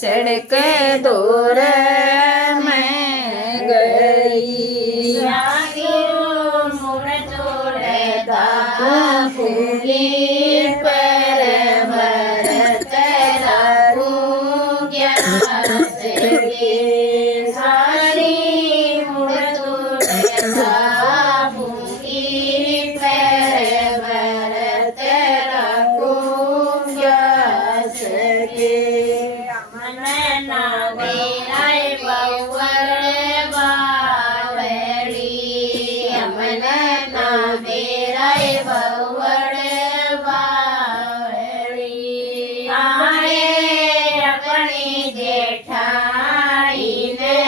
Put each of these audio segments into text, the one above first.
सड़क दूर मैं गई मुड़ जोड़ता फूली पर भरत क्या सारी मुड़ जोड़ता फूली पर भरत क्या सके मन ना मेरा बवर बावड़ी मन ना मेरा बवर बावड़ी आए अपनी जेठाई ने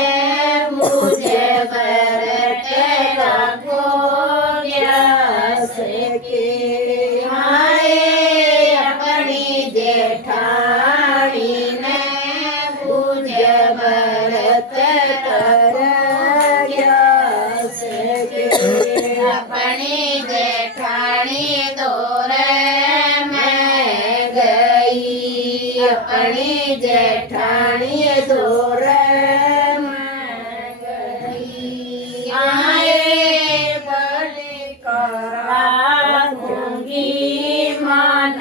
मुझे भरत रखो सके आए अपनी जेठाई ने मुझे भरत अपनी जेठानी दूर मैं गई अपनी जेठानी दूर मैं गई आए बलि करा दूंगी मन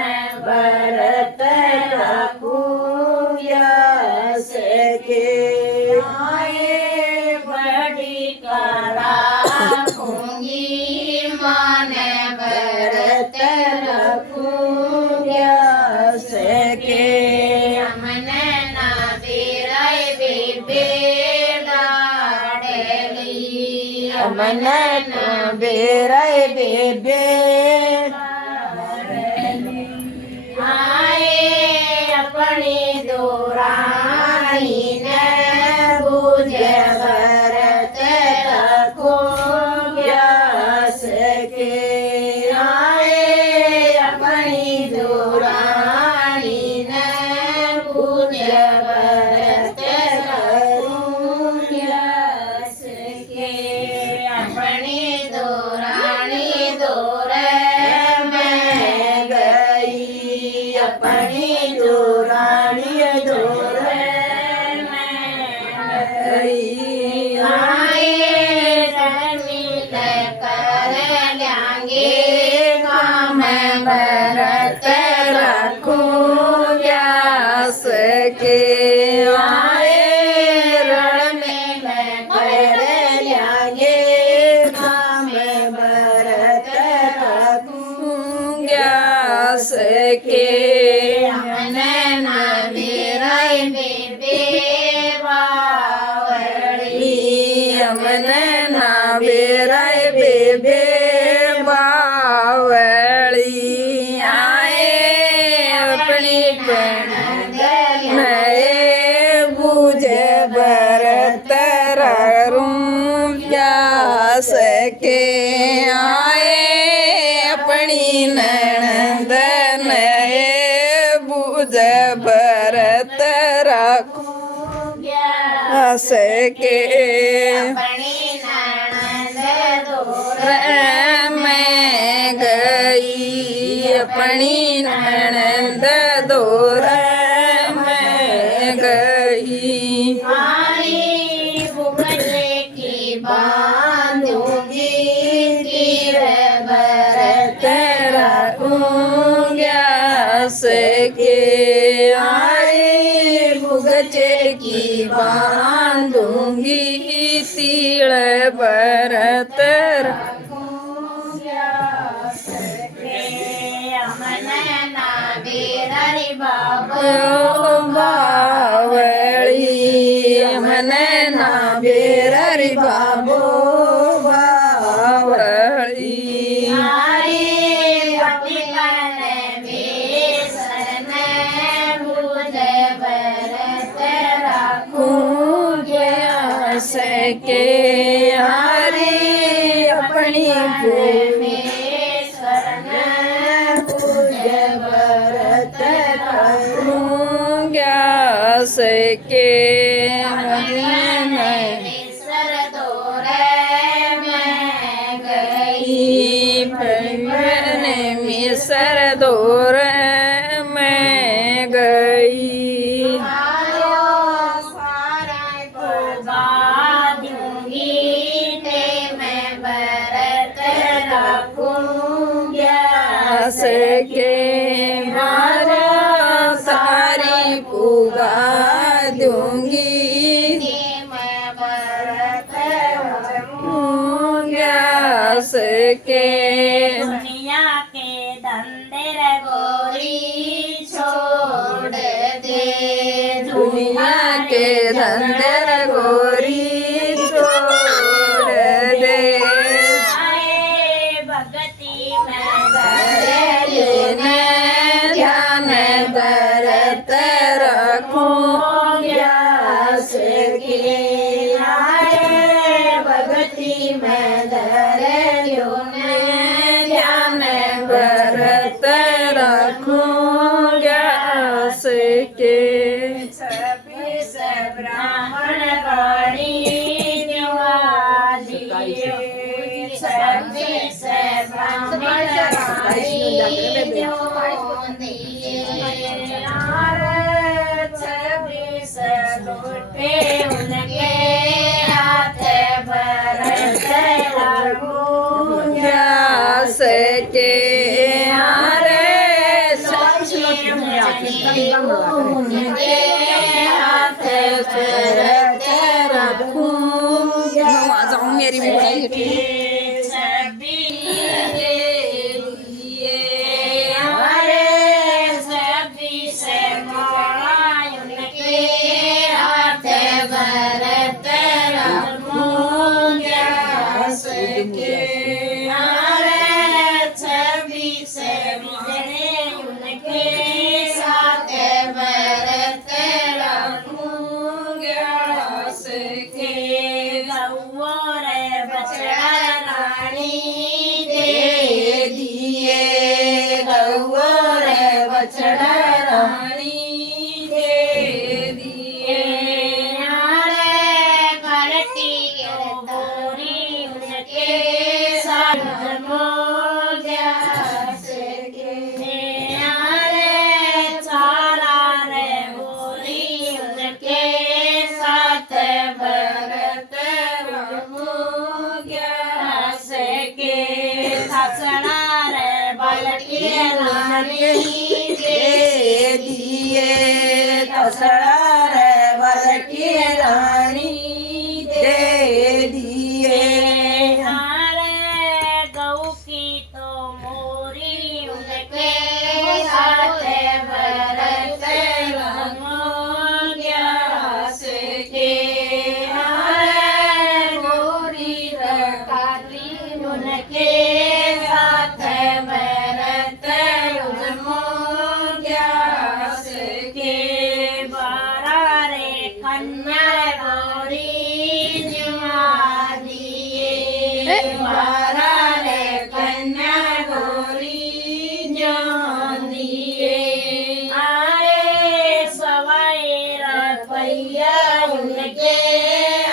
भरत रखूंगा सके आए बड़ी करा मन भरत रखूंगा सके मन ना बेराय बेबे लाडली मन ना बेराय बेबे आए अपनी दोरानी ने बुझे भरत रखूंगा सके आए अपनी दोरानी ने बुझे भरत रखूंगा सके अपनी दोरानी दूर मैं गई अपनी दोरानी दूर मैं गई आए मिल कर लेंगे काम भरत रखूंगा सके आए रण में कर लेंगे काम भरत रखूंगा सके मन ना मेरा बेबे बावड़ी मन ना बेराय बेबे बावली आए अपनी नए बुझे भरत रूंगा सके आए अपनी ननद नए बुझे भरत रखूंगा सके अपनी ननद दूर मैं गई अपनी ननद दूर मैं गई आई बुगले की बांधूंगी तीर भरत रखूंगा सके आई भुगचे की बांधूंगी तीड़ भरत रखूंगा सके मन ना बेरारी बाबा बावली मन ना बेरारी बाबो बावली आई अपनी मन में शरण बुझे भरत रखूंगा सके हरी अपनी भूमि में शरण बुझे भरत करूँगा सके सर दौरे में गई मैंने मिसर दौर में गई आयो सके मारा सारी पूगा दूंगी मैं भरत सके दुनिया के धंधे रे गोरी छोड़ दे दुनिया के धंधे गोरी छोड़ दे आए भगती में लेने ध्यान भरत रखूं व्यास के आए भगती में धरे ध्यान भरत रखूं व्यास के 26 ब्राह्मण गाड़ी निवाजी 26 ब्राह्मण गाड़ी लुटे उनके हाथ भरत लागू व्यास के उनके हाथ भरत मेरी भी बड़ी बछड़ा रानी दे दिए करती बोरी उनके साथ चारा रे बोरी उनके साथ भरत ग्यास के ससड़ा रे बालकी रानी दे दिए तसड़ा रे बलकी रानी दे दिए गऊ की तो मोरी उनके साथ भरत ग्यास के मोरी रखाती उनके साथ भरत ग्यास के 12 रे कन्या गौरी जुआ दिए 12 रे कन्या गौरी जान दिए आए सवाई रुपया उनके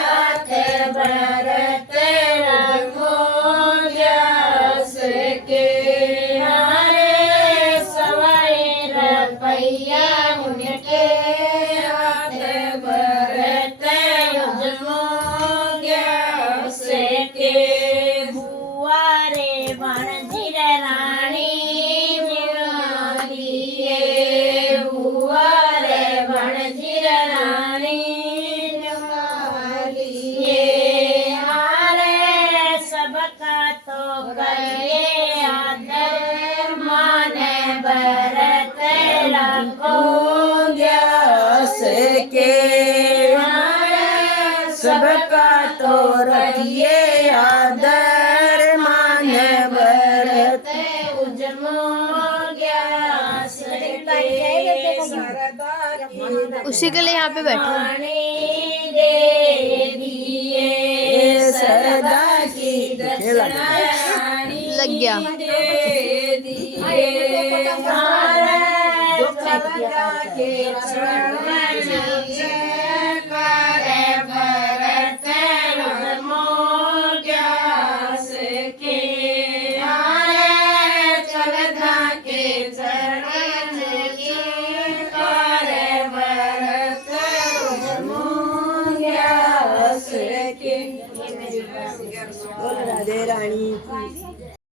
हाथ भरत ग्यास के सवाई रुपया उनके हाथ भरत ग्यास के बुआ रे बनजीर रानी दिए बुआ रे बनजीर रानी दिए सबका तो करिए आदर मान भरत रखो व्यास के सबका तो रखिए आदर मान भरत उजमो ग्यास उसी के लिए यहाँ पे बैठे हैं। पानी दे दिए सरदा की दक्षिणा लग गया। दे दिए सरदा के चरण भरत ग्यास के सरदा के चरण भरत ग्यास के। बोल राधे रानी की